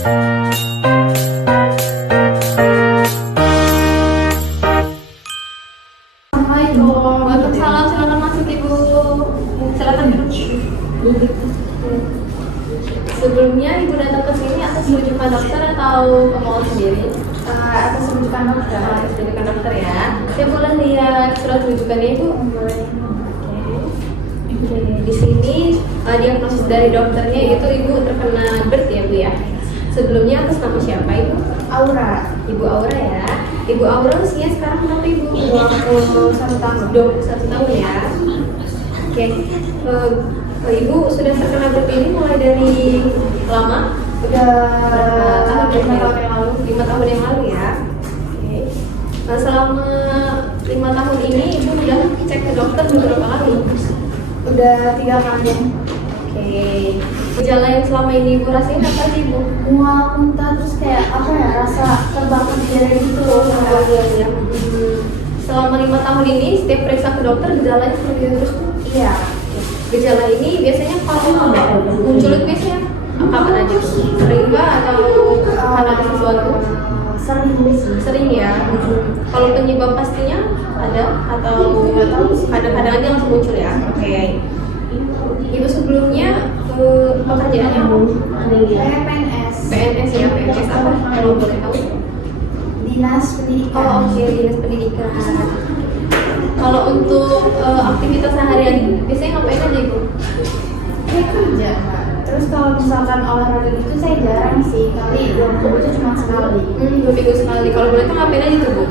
Waalaikumsalam, silakan masuk Ibu. Silakan duduk. Sebelumnya Ibu datang ke sini atas rujukan dokter atau kemauan sendiri? Atas rujukan dokter. Atas rujukan dokter ya. Saya boleh lihat surat rujukannya Ibu? Oke. Di sini diagnosis dari dokternya itu Ibu terkena GERD ya Bu ya. Sebelumnya atas nama siapa Ibu? Aura. Ibu Aura ya. Ibu Aura usia sekarang berapa Ibu? 21 tahun. 21 tahun ya. Oke. Ibu sudah terkena GERD ini mulai dari lama? Udah 5 tahun yang lalu. 5 tahun yang lalu ya. Oke. Nah, selama 5 tahun ini Ibu udah cek ke dokter beberapa kali? Udah 3 kali. Oke. Gejala yang selama ini Ibu rasain apa sih Ibu? Mual, muntah, terus kayak apa ya, rasa terbakar di dada gitu. Ya. Selama 5 tahun ini setiap periksa ke dokter gejalanya seperti itu terus? Iya. Gejala ini biasanya kalau muncul itu biasanya kapan aja? Sering nggak atau karena ada sesuatu? Sering ya. Kalau penyebab pastinya ada atau kadang-kadang aja langsung muncul ya? Oke. Ibu sebelumnya pekerjaannya apa? Saya PNS. PNS ya, PNS apa? Kalau boleh tahu? Dinas Pendidikan. Oh oke, dinas pendidikan. Kalau untuk aktivitas sehari-hari biasanya ngapain aja Ibu? Saya kerja. Terus kalau misalkan olahraga gitu saya jarang sih, kali 2 minggu itu cuma sekali. 2 minggu sekali. Kalau boleh tahu ngapain aja tuh Bu?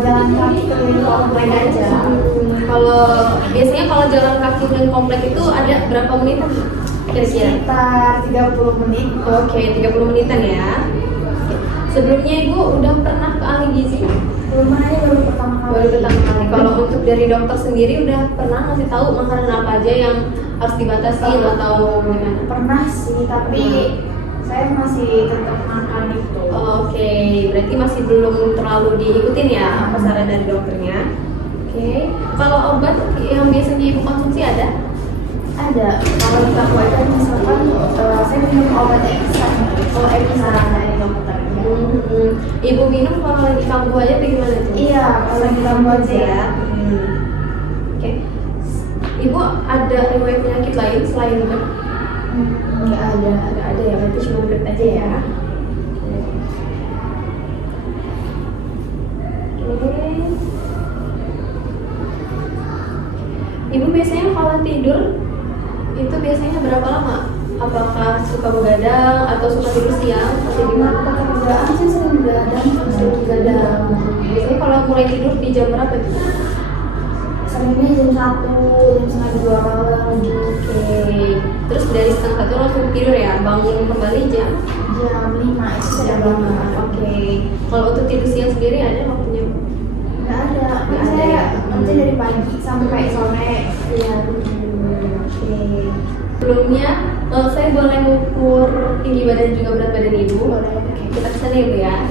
Jalan kaki keliling komplek aja. Kalau biasanya kalau jalan kaki keliling komplek itu ada berapa menitan kira-kira? Sekitar 30 menit. Oke, 30 menitan ya. Sebelumnya Ibu udah pernah ke ahli gizi? Belum pernah, ini baru pertama kali. Baru pertama kali. Kalau untuk dari dokter sendiri udah pernah ngasih tahu makanan apa aja yang harus dibatasi atau gimana? Pernah sih, tapi saya masih tetap makan itu. Oke, berarti masih belum terlalu diikutin ya apa saran dari dokternya. Oke, kalau obat yang biasanya Ibu konsumsi ada? Ada. Kalau di Kabupaten misalkan saya minum obat ekstrak. Kalau ekstrak dari dokter. Ibu minum kalau lagi kambuh aja bagaimana tuh? Iya, kalau lagi kambuh aja ya. Oke. Ibu ada riwayat penyakit lain selain GERD? Nggak ada. Nggak ada ya, berarti cuma GERD aja ya. Oke. Ibu biasanya kalau tidur itu biasanya berapa lama? Apakah suka begadang atau suka tidur siang atau gimana? Pekerjaan sih sering begadang. Biasanya kalau mulai tidur di jam berapa tuh? Seringnya jam 1, jam setengah 2 malam. Oke. Terus dari setengah 1 langsung tidur ya? Bangun kembali jam 5 itu jam saya 5. bangun. Oke. Kalau untuk tidur siang sendiri ada waktunya? Nggak ada. Nggak ada Saya ya? kerja dari pagi sampai sore. Iya. Oke. Sebelumnya saya boleh mengukur tinggi badan juga berat badan Ibu? Boleh. Oke, kita kesana ya Bu ya.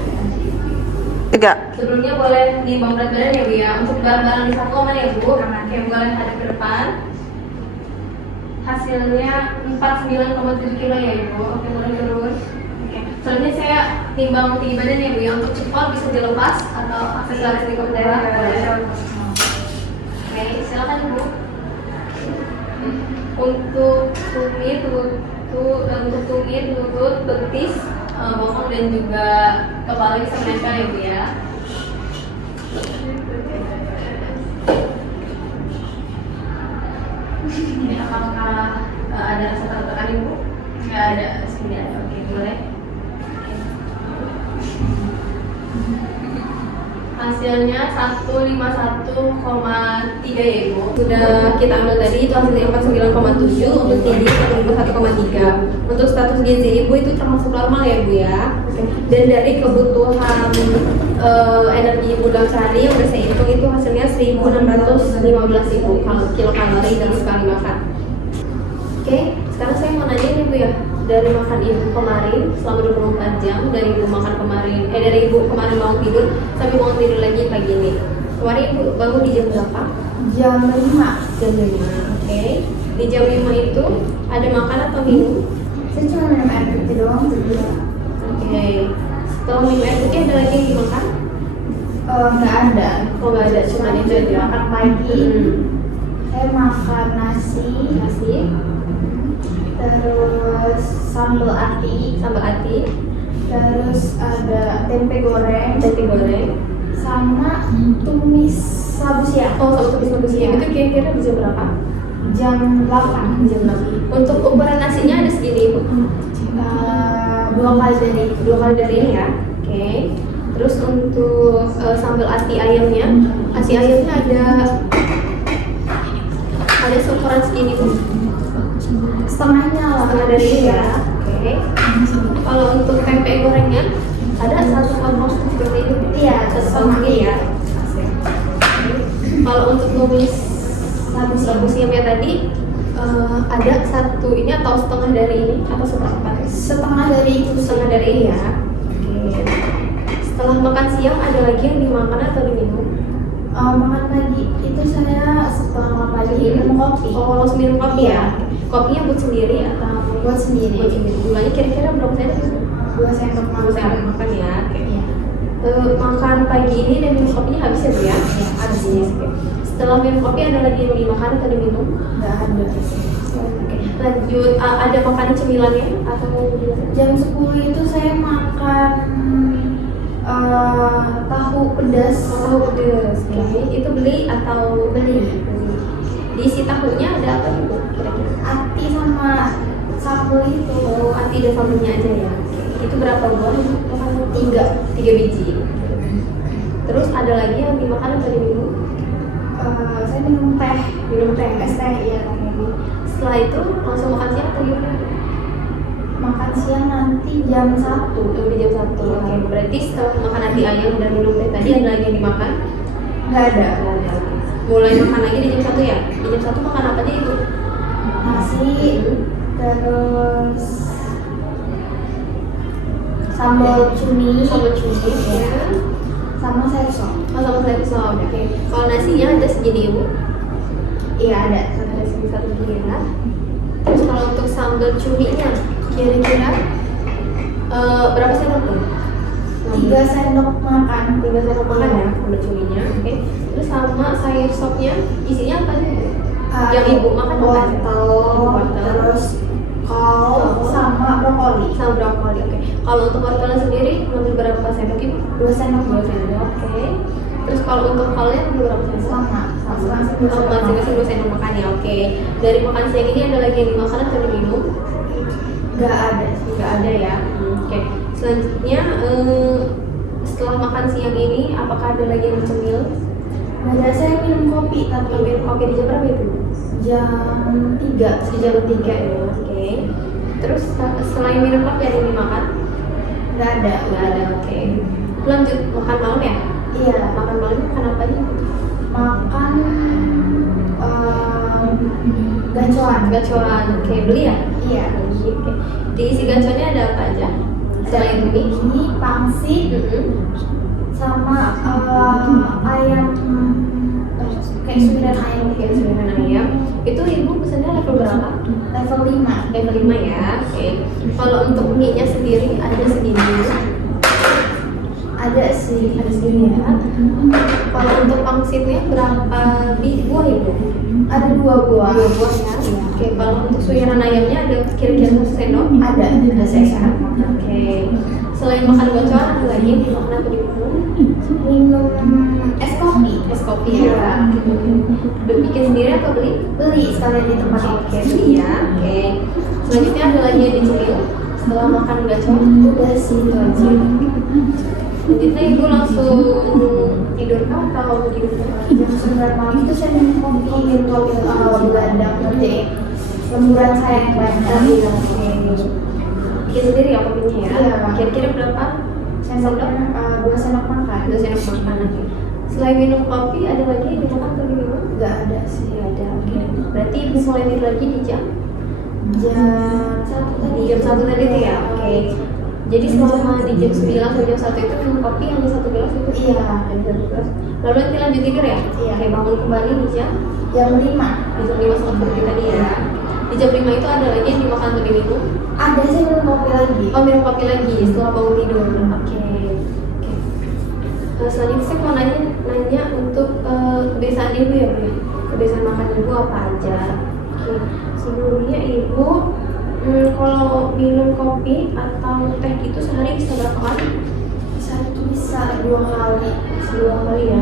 3. Sebelumnya boleh nimbang berat badan ya Bu ya. Untuk barang-barang di saku mana ya Bu? Oke, boleh hadap ke depan. Hasilnya 49,7 kilo ya Ibu. Oke, boleh turun. Oke. Selanjutnya saya timbang tinggi badan ya Bu ya. Untuk cepol bisa dilepas atau aksesoris di daerah boleh. Oke, silakan Ibu. Untuk tumit, lutut, betis, bokong dan juga kepala bisa menempel ya Bu ya. Ini apakah ada rasa tertekan Ibu? Nggak ada, sini ada. Oke, boleh. Hasilnya 151,3 ya Ibu. Sudah kita ambil tadi itu hasilnya 49,7, untuk tinggi 151,3. Untuk status gizi Ibu itu termasuk normal ya Bu ya. Dan dari kebutuhan energi Ibu dalam sehari yang udah saya hitung itu hasilnya 1615 Ibu kilokalori dalam sekali makan. Oke, sekarang saya mau nanya nih Bu ya. Dari makan Ibu kemarin selama 24 jam, dari Ibu makan kemarin, dari Ibu kemarin bangun tidur sampai bangun tidur lagi pagi ini. Kemarin Ibu bangun di jam berapa? Jam 5. Jam 5. Oke. Di jam 5 itu ada makan atau minum? Saya cuma minum air putih doang berdua. Oke. Setelah minum air putih ada lagi yang dimakan? Nggak ada. Oh nggak ada, cuma itu aja. Makan pagi. Saya makan nasi, Nasi, terus sambal ati, terus ada tempe goreng, sama tumis sabu siang. oh sama tumis siang. Itu kira-kira di jam berapa? Jam 8. Jam 6. Untuk ukuran nasinya ada segini ibu? 2 kali dari ini ya. Oke. Terus untuk sambal ati ayamnya ada seukuran segini tuh. Setengahnya lah. Setengah dari ini ya. Oke. Kalau untuk tempe gorengnya ada 1 potong seperti ini. Iya, Setengah ini ya. Kalau untuk tumis sabu siamnya tadi ada 1 ini atau setengah dari ini atau seperempat? Setengah dari itu. Setengah dari ini ya. Oke. Setelah makan siang ada lagi yang dimakan atau diminum? Makan pagi itu saya setelah makan pagi minum kopi. Oh, langsung minum kopi ya? Kopinya buat sendiri atau Buat sendiri. Gulanya kira-kira berapa sendok? 2 sendok Mau saya makan. makan ya. Oke. Iya. Makan pagi ini dan minum kopinya habis ya Bu ya? Habis. Oke. Setelah minum kopi ada lagi yang dimakan atau diminum? Nggak ada. Oke. Lanjut, ada makanan cemilannya atau gimana? Jam 10 itu saya makan tahu pedas. Tahu pedas. Oke. Itu beli atau Beli. Diisi tahunya ada apa ibu kira-kira? Ati sama sambal itu. Oh, ati dan sambelnya aja ya. Oke. Itu berapa buah? 3 biji. Terus ada lagi yang dimakan atau diminum? Saya minum teh. Es teh ya. Setelah itu langsung makan siang atau gimana? Makan siang nanti jam 1. Di jam 1. Oke. Berarti setelah makan ati ayam dan minum teh tadi ada lagi yang dimakan? Nggak ada. Mulai makan lagi di jam 1 ya? Di jam 1 makan apa aja itu? Nasi, terus sambal cumi, Sama cumi ya. sama sayur sop. Oh, sama sayur sop. Oke. Kalau nasinya ada segini ibu? Iya ada. Ada segini satu gini ya. Terus kalau untuk sambal cuminya kira-kira berapa sendok tuh? 3 sendok makan. 3 sendok makan ya sambal cuminya. Oke. Terus sama sayur sopnya isinya apa aja? Yang ibu makan apa aja? Wortel, terus kol, sama brokoli. Sama brokoli. Oke. Kalau untuk wortelnya sendiri ngambil berapa sendok ibu? 2 sendok 2 sendok. Oke. Terus kalau untuk kolnya ngambil berapa sendok? sama Masing-masing 2 sendok makan ya. Oke. Dari makan siang ini ada lagi yang dimakan atau diminum? Nggak ada sih. Nggak ada ya. Oke. Selanjutnya setelah makan siang ini apakah ada lagi yang dicemil? Ada saya minum kopi tapi Minum kopi di jam berapa itu? jam 3. Di jam 3 ya. Oke. Terus selain minum kopi ada yang dimakan? Nggak ada. Nggak ada. Oke. Lanjut makan malam ya? Iya. Makan malam makan apa aja? Makan gacoan. Gacoan. Oke, beli ya? Iya. Oke. Diisi gacoannya ada apa aja? Selain mie? Ini pangsit sama ayam kayak suiran ayam Oke, suiran ayam. Itu ibu pesannya level berapa? level 5. Level 5 ya. Oke. Kalau untuk mie-nya sendiri ada segini. Ada sih. Ada segini ya. Kalau untuk pangsitnya berapa buah ibu? Ada 2 buah. 2 buah ya. Oke. Kalau untuk suiran ayamnya ada kira-kira 1 sendok? Ada saya. Oke. Selain makan gacoan ada lagi yang dimakan atau diminum? Minum es kopi. Es kopi ya. Bikin sendiri atau beli? Beli sekalian di tempat Oke, beli ya. Oke. Selanjutnya ada lagi yang dicemil setelah makan gacoan? Udah sih itu aja. Selanjutnya ibu langsung tidur kah atau di rumah? Jam 9 malam itu saya minum kopi begadang ngerjain lemburan saya yang banyak. Bikin sendiri ya kopinya ya? Iya. Kira-kira berapa? Sendok 2 sendok makan. 2 sendok makan aja. Selain minum kopi ada lagi yang dimakan atau diminum? Nggak ada sih. Tidak ada. Oke. Berarti ibu mulai tidur lagi di jam? Jam 1 tadi. Di jam 1 tadi tuh ya? Oke. Jadi selama di jam 9 sampai jam 1 itu minum kopi hanya 1 gelas itu? Iya. Hanya 1 gelas. Lalu nanti lanjut tidur ya? Iya. Oke, bangun kembali di jam? Jam 5. Di jam 5 seperti tadi ya? Di jam 5 itu ada lagi yang dimakan atau diminum? Ada sih minum kopi lagi. Oh, minum kopi lagi setelah bangun tidur. Oke. Selanjutnya saya mau nanya untuk kebiasaan ibu ya Bu ya. Kebiasaan makan ibu apa aja? Oke. Sebelumnya ibu kalau minum kopi atau teh gitu sehari bisa berapa kali? Sehari itu bisa 2 kali. 2 kali ya.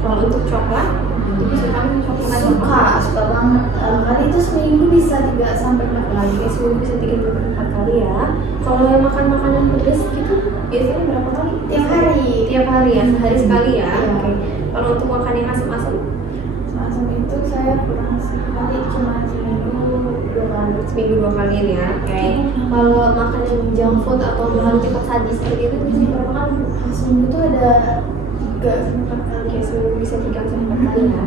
Kalau untuk coklat, itu suka minum coklat Suka banget. Kali itu seminggu bisa 3 sampai 4 kali. Oke, seminggu bisa 3 sampai 4 kali ya. Kalau yang makan makanan pedas gitu biasanya berapa kali? Tiap hari. Tiap hari ya, sehari sekali ya. Iya. Oke. Kalau untuk makan yang asam-asam, Semacam itu saya kurang sekali, cuma seminggu 2 kali. seminggu 2 kali ya. Oke. Kalau makan yang junk food atau bahan cepat saji seperti itu biasanya berapa kali? Seminggu tuh ada 3 sampai 4 kali. Oke, seminggu bisa 3 sampai 4 kali ya.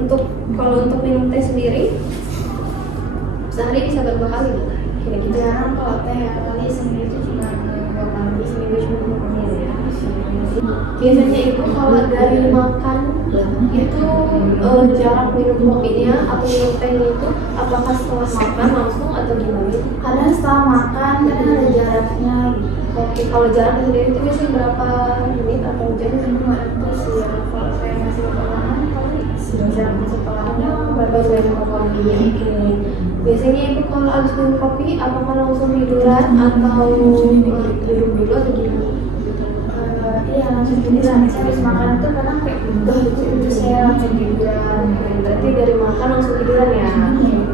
Oke. Kalau untuk minum teh sendiri sehari bisa berapa kali Bu? Kira-kira Jarang kalau teh ya, kali seminggu itu cuma 2 kali. seminggu cuma 2 kali ya. Biasanya ibu kalau dari makan itu jarak minum kopinya atau minum tehnya itu apakah setelah makan langsung atau gimana? Kadang setelah makan, kadang ada jaraknya. Oke, kalau jarak sendiri itu biasanya berapa menit atau jam? Cuma itu sih ya, kalau saya masih makan kali jam setelahnya Baru berapa kali? Oke. Biasanya ibu kalau habis minum kopi apakah langsung tiduran atau duduk dulu atau gimana? Iya langsung tiduran. Saya habis makan itu kadang kayak itu saya langsung tiduran. Berarti dari makan langsung tiduran ya?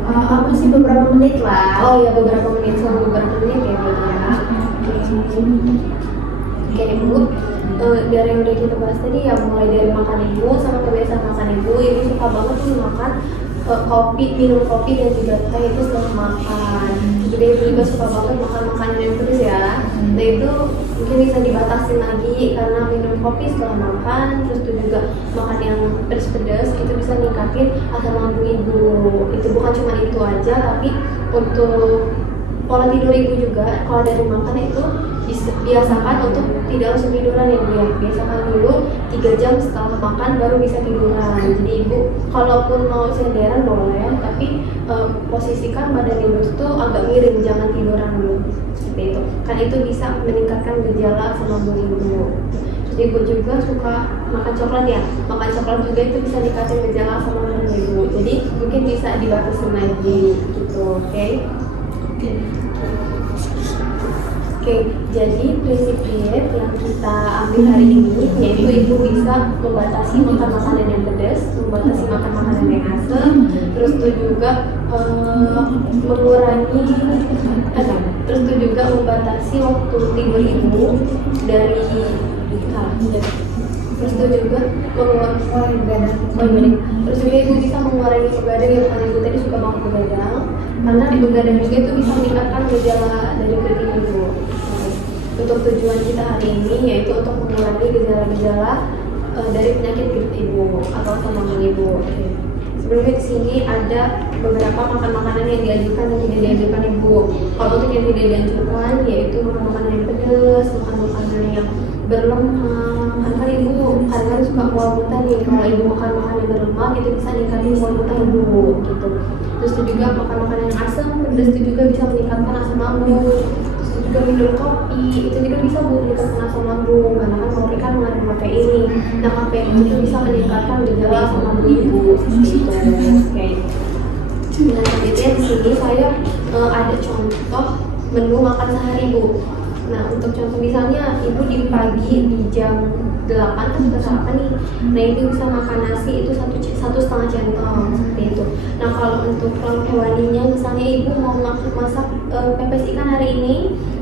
Apa sih beberapa menit lah. Oh ya, beberapa menit, selama beberapa menit ya Bu ya. Oke ibu, dari yang udah kita bahas tadi ya, mulai dari makan ibu sama kebiasaan makan ibu suka banget nih makan minum kopi dan juga teh itu setelah makan. Juga ibu juga suka banget makan makanan yang pedas ya. Nah itu mungkin bisa dibatasin lagi karena minum kopi setelah makan, terus itu juga makan yang pedas-pedas itu bisa ningkatin asam lambung ibu. Itu bukan cuma itu aja, tapi untuk pola tidur ibu juga kalau dari makan itu biasakan untuk tidak langsung tiduran ya Bu ya. Biasakan dulu 3 jam setelah makan baru bisa tiduran. Jadi ibu kalaupun mau senderan boleh, tapi posisikan badan ibu itu agak miring, jangan tiduran dulu seperti itu. Kan itu bisa meningkatkan gejala asam lambung ibu. Terus ibu juga suka makan coklat ya. Makan coklat juga itu bisa meningkatkan gejala asam lambung ibu. Jadi mungkin bisa dibatasi lagi gitu, oke? Oke, jadi prinsip diet yang kita ambil hari ini yaitu ibu bisa membatasi makan makanan yang pedas, membatasi makan makanan yang asam, terus itu juga terus itu juga membatasi waktu tidur ibu dari terus itu juga mengurangi begadang. Terus juga ibu bisa mengurangi begadang yang mana ibu tadi suka banget begadang, karena di begadang juga itu bisa meningkatkan gejala dari kulit ibu. Untuk tujuan kita hari ini yaitu untuk mengurangi gejala-gejala dari penyakit kulit ibu atau asam lambung ibu. Sebelumnya di sini ada beberapa makanan yang dianjurkan dan tidak dianjurkan ibu. Kalau untuk yang tidak dianjurkan yaitu makanan yang pedas, makanan yang berlemak. Karena ibu kadang-kadang suka mual muntah nih. Kalau ibu makan makanan yang berlemak itu bisa meningkatkan mual muntah ibu gitu. Terus itu juga makan makanan yang asam, pedas itu juga bisa meningkatkan asam lambung. Terus itu juga minum kopi itu juga bisa meningkatkan asam lambung karena kan kopi kan mengandung kafein. Nah kafein itu bisa meningkatkan gejala asam lambung ibu seperti itu. Oke. Nah selanjutnya di sini saya ada contoh menu makan sehari Bu. Nah untuk contoh misalnya ibu di pagi di jam 8 kan suka sarapan nih. Nah ibu bisa makan nasi itu satu setengah centong seperti itu. Nah kalau untuk lauk hewaninya misalnya ibu mau masak pepes ikan hari ini,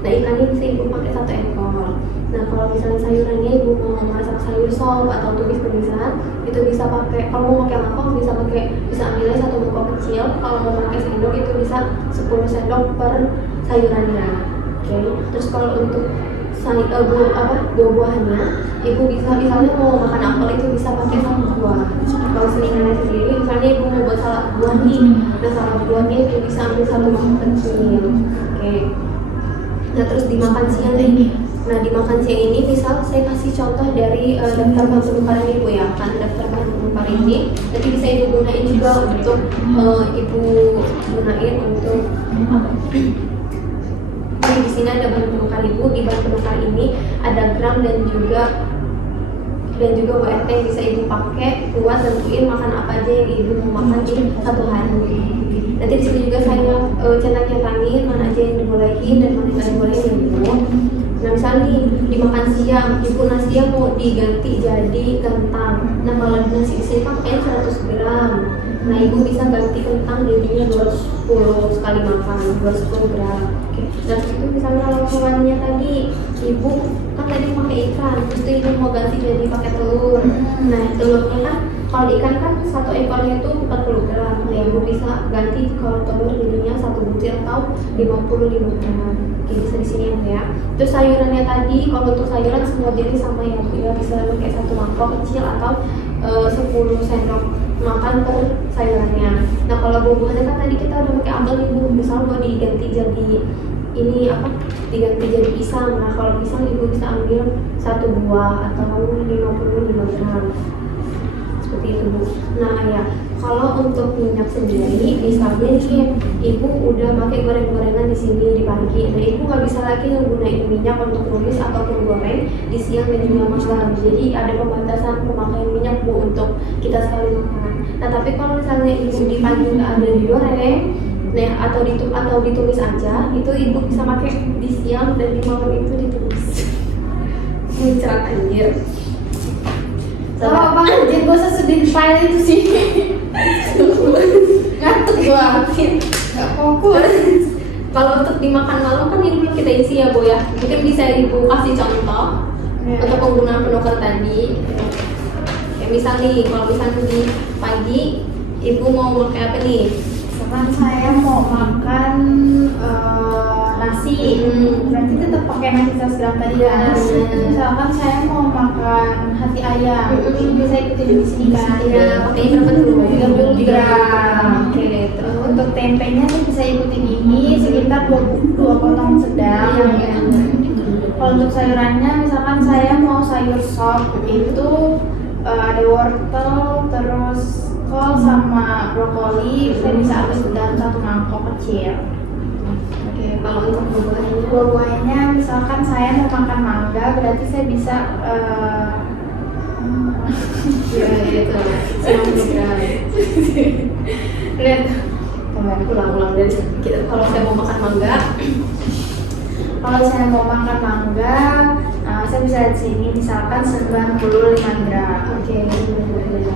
nah ikannya bisa ibu pakai 1 ekor. Nah kalau misalnya sayurannya ibu mau masak sayur sop atau tumis-tumisan itu bisa pakai, kalau mau pakai mangkok bisa ambilnya 1 mangkok kecil. Kalau mau pakai sendok itu bisa 10 sendok per sayurannya. Oke. Terus kalau untuk buah-buahannya ibu bisa misalnya mau makan apel itu bisa pakai 1 buah. Kalau selingannya sendiri misalnya ibu mau buat salad buah nih, nah salad buahnya itu bisa ambil 1 mangkok kecil. Oke. Nah terus di makan siang ini, nah di makan siang ini misal saya kasih contoh dari daftar bahan penukaran ibu ya, kan daftar bahan penukar ini nanti bisa ibu gunain juga untuk ibu gunain untuk di sini ada bahan penukar ibu. Di bahan penukar ini ada gram dan juga URT yang bisa ibu pakai buat tentuin makan apa aja yang ibu mau makan di satu hari. Nanti di sini juga saya centang-centangin mana aja yang dibolehin dan mana yang nggak dibolehin ibu. Nah misalnya nih di makan siang, ibu nasinya mau diganti jadi kentang. Nah kalau nasi di sini kan pakai 100 gram. Nah ibu bisa ganti kentang jadinya 20 sekali makan, 20 gram. Oke. Dan itu misalnya kalau lawannya tadi ibu kan tadi pakai ikan, terus itu ibu mau ganti jadi pakai telur. Nah telurnya kan kalau ikan kan satu ekornya itu 40 gram. Nah ibu bisa ganti kalau telur jadinya 1 butir atau 55 gram. Oke, bisa di sini ya. Terus sayurannya tadi kalau untuk sayuran semua jenis sama ya Bu ya, bisa pakai 1 mangkok kecil atau 10 sendok makan per sayurannya. Nah kalau buah-buahnya kan tadi kita udah pakai ambal ibu, misal mau diganti jadi ini apa? Diganti jadi pisang. Nah kalau pisang ibu bisa ambil 1 buah atau 55 gram. Seperti itu Bu. Nah ya, kalau untuk minyak sendiri, misalnya nih ibu udah pakai goreng-gorengan di sini di pagi, nah ibu nggak bisa lagi menggunakan minyak untuk numis ataupun goreng di siang dan juga malam. Jadi ada pembatasan pemakaian minyak Bu untuk kita sekali makan. Nah tapi kalau misalnya ibu di pagi nggak ada digoreng, nah atau ditumis aja, itu ibu bisa pakai di siang dan di malam itu ditumis. Muncrat anjir. Sama banget, jadi gak usah sedih file itu sih. Ngantuk gua, gak fokus. Kalau untuk dimakan malam kan ini belum kita isi ya Bu ya. Mungkin bisa ibu kasih contoh untuk penggunaan penukar tadi. Kayak misal nih, kalau misalnya di pagi ibu mau makan apa nih? Misalkan saya mau makan nasi, berarti tetap pakai nasi 100 gram tadi kan. Misalkan saya mau makan hati ayam, bisa ikutin di sini kan. Ya, pakai berapa dulu? 30 gram. Oke, terus Untuk tempenya sih bisa ikutin ini sekitar 2 potong sedang. Kalau untuk sayurannya, misalkan saya mau sayur sop itu ada wortel, terus kol sama brokoli, saya bisa habis dalam 1 mangkok kecil. oke, kalau untuk buah-buahnya Buah-buahnya misalkan saya mau makan mangga, berarti saya bisa ya gitu, 90 gram. lihat Ulang-ulang dari kita. Kalau saya mau makan mangga, kalau saya mau makan mangga, saya bisa di sini misalkan 95 gram. oke,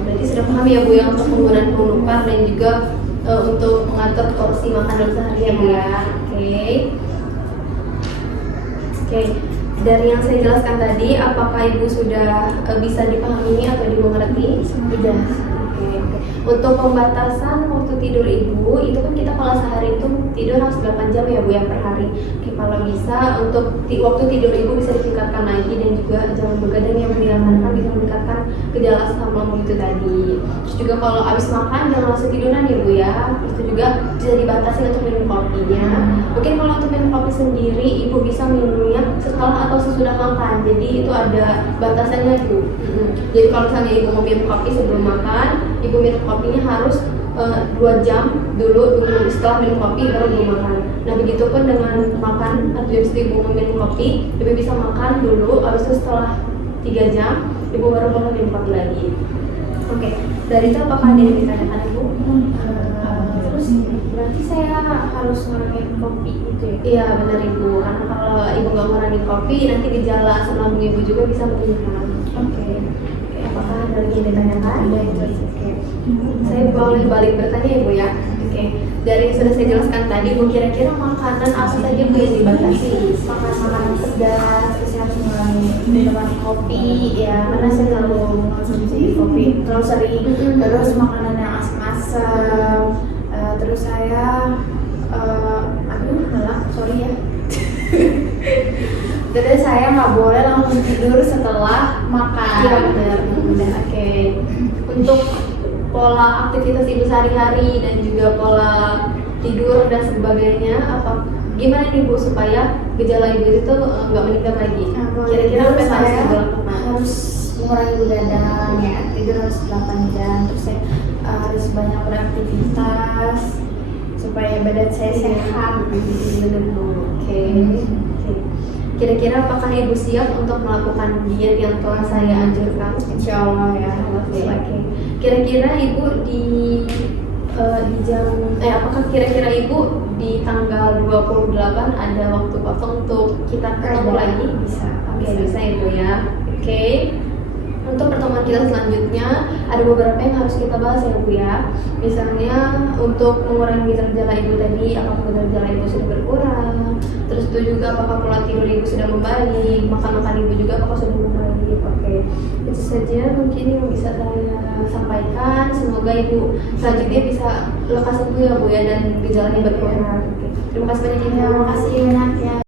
berarti sudah paham ya Bu ya untuk penggunaan penukar dan juga untuk mengatur porsi makanan sehari ya Bu ya. Oke, dari yang saya jelaskan tadi, apakah Ibu sudah bisa dipahami atau dimengerti? Sudah. Oke. Untuk pembatasan waktu tidur ibu, itu kan kita kalau sehari itu tidur harus 8 jam ya Bu ya per hari. Oke, kalau bisa untuk waktu tidur ibu bisa ditingkatkan lagi dan juga jangan begadang yang menghilangkan bisa meningkatkan gejala asam lambung itu tadi. Terus juga kalau habis makan jangan langsung tiduran ya Bu ya. Itu juga bisa dibatasi untuk minum kopinya. Mungkin kalau untuk minum kopi sendiri ibu bisa minumnya setelah atau sesudah makan. Jadi itu ada batasannya Bu. Jadi kalau misalnya ibu mau minum kopi sebelum makan, ibu minum kopinya harus 2 jam dulu setelah minum kopi baru ibu makan. Nah begitupun dengan makan, atau habis itu ibu minum kopi, ibu bisa makan dulu, habis itu setelah 3 jam ibu baru boleh minum kopi lagi. Oke, dari itu apakah ada yang ditanyakan ibu? Terus berarti saya harus ngurangin kopi gitu ya? Iya benar ibu, karena kalau ibu nggak ngurangin kopi nanti gejala asam lambung ibu juga bisa meningkat. Oke, apakah ada lagi yang ditanyakan? Ada itu. Oke. Saya boleh balik bertanya ya Bu ya. Oke. Dari yang sudah saya jelaskan tadi Bu, kira-kira makanan apa saja Bu yang dibatasi? Makanan pedas, terus saya harus mengurangi minuman kopi ya, karena saya selalu mengonsumsi kopi terlalu sering. Terus makanan yang asam-asam, terus saya sorry ya. Terus saya nggak boleh langsung tidur setelah makan. Iya benar. Oke. Untuk pola aktivitas ibu sehari-hari dan juga pola tidur dan sebagainya, apa gimana nih Bu supaya gejala ibu itu nggak meningkat lagi? Kira-kira apa yang harus ibu lakukan? Harus mengurangi begadang ya, tidur harus 8 jam, terus saya harus banyak beraktivitas supaya badan saya sehat. Bener Bu. Oke. Kira-kira apakah ibu siap untuk melakukan diet yang telah saya anjurkan? Insya Allah ya. Oke. Kira-kira ibu di jam apakah kira-kira ibu di tanggal 28 ada waktu kosong untuk kita ketemu Ada. lagi? Bisa. Oke, bisa ibu ya. Oke. Untuk pertemuan kita selanjutnya ada beberapa yang harus kita bahas ya Bu ya. Misalnya untuk mengurangi gejala ibu tadi, apakah gejala ibu sudah berkurang, terus itu juga apakah pola tidur ibu sudah membaik, makan ibu juga apakah sudah membaik. Oke, itu saja mungkin yang bisa saya sampaikan. Semoga ibu selanjutnya bisa lekas sembuh ya Bu ya, dan gejalanya berkurang. Oke. Terima kasih banyak ibu. Terima kasih banyak ya.